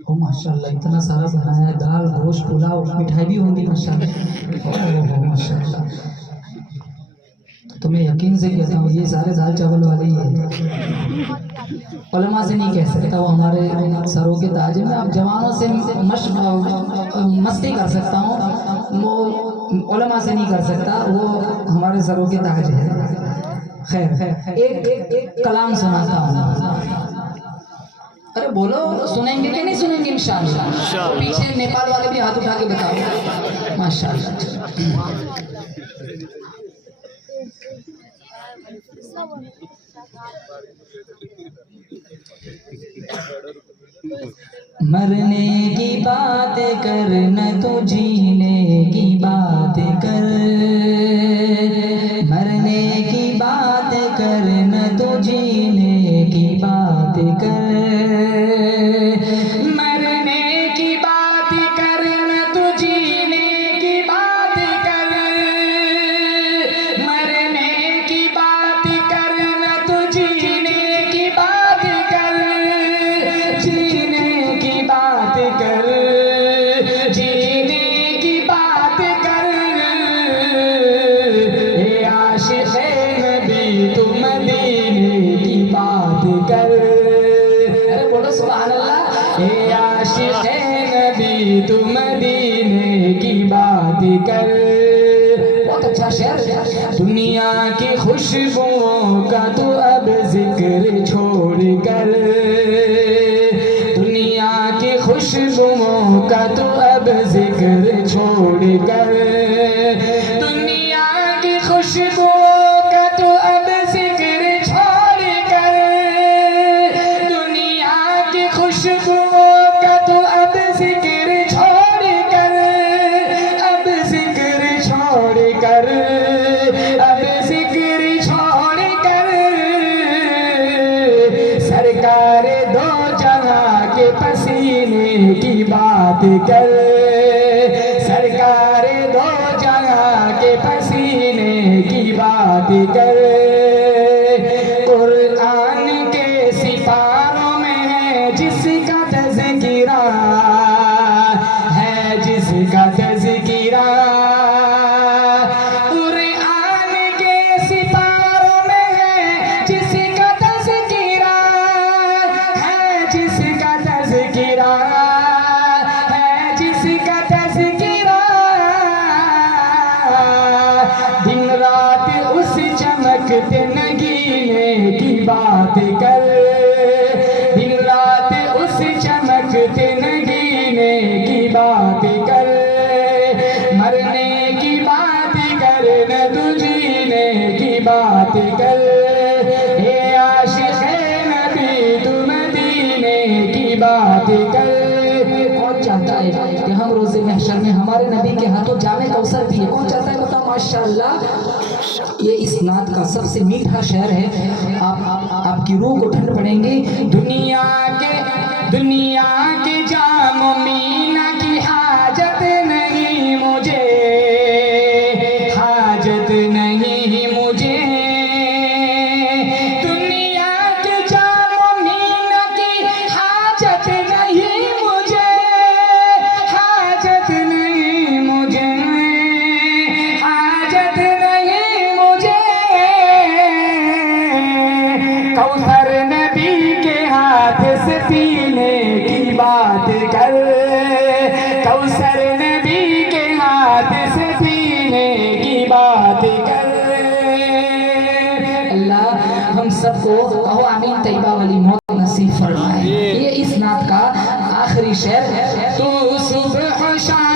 ओ माशाल्लाह इतना सारा बनाया है, दाल गोश्त पुलाव मिठाई भी होंगी माशाल्लाह। ओ माशाल्लाह, तो मैं यकीन से कहता हूँ ये सारे दाल चावल वाले ही है। उलमा से नहीं कह सकता, वो हमारे सरों के ताज में। आप जवानों से मस्ती कर सकता हूँ, वो उलमा से नहीं कर सकता, वो हमारे सरों के ताज है। खैर एक कलाम सुनाता हूँ। अरे बोलो, सुनेंगे कि नहीं सुनेंगे? इंशाअल्लाह। पीछे नेपाल वाले भी हाथ उठा के बताओ। माशाअल्लाह। मरने की बात कर न तो जीने की बात कर, मरने की बात कर न तो जीने की बात कर, मरने की बात कर न तो जीने की बात कर, मरने की बात कर न तो जीने की बात कर, जीने की बात कर, जीने की बात कर। ए आशिक़ नबी तू मदीने की बात कर। अरे बोलो सुभान अल्लाह। ए आशिक़ नबी तू मदीने की बात कर। बहुत अच्छा शेर। दुनिया की खुशबुओं का तू अब जिक्र छोड़ कर, दुनिया की खुशबुओं का तू अब जिक्र छोड़ कर, दुनिया की खुशबुओं का तू अब जिक्र छोड़ कर, दुनिया की खुशबुओं का तू अब जिक्र छोड़ कर, अब जिक्र छोड़ कर, अब जिक्र छोड़ कर। सरकार दो जहां के पसीने की बात कर, सरकार दो जहां के पसीने की बात कर। कुरान के सितारों में है जिसका तज़किरा, है जिसका तज़किरा। कुरान के सितारों में है जिसका तज़किरा, है जिसका तज़किरा, है जिसका तज़किरा। दिन रात उस चमकते नगीने की बात कर, दिन रात उस चमकते नगीने की बात कर। मरने की बात कर न तू जीने की बात कर। ए आशिक़ नबी तू मदीने की बात कर। कौन चाहता है कि हम रोज़े महशर में हमारे नबी के हाथों जामे कौसर पिए? कौन चाहता है बताओ? माशाअल्लाह। ये इस नात का सबसे मीठा शेर है। आपकी रूह को ठंड पड़ेंगे। दुनिया के जाम मीना की हाजत नहीं मुझे, हाजत नहीं मुझे। दुनिया के जाम मीना की हाजत नहीं मुझे, हाजत नहीं मुझे, हाजत नहीं मुझे। कौसर नबी के हाथ से पीने की बात कर, कौसर नबी के हाथ से पीने की बात कर। अल्लाह हम सबको कहो आमीन तैयबा वाली मौत नसीब फरमाए। ये इस नात का आखिरी शेर है। तू सुबह शाम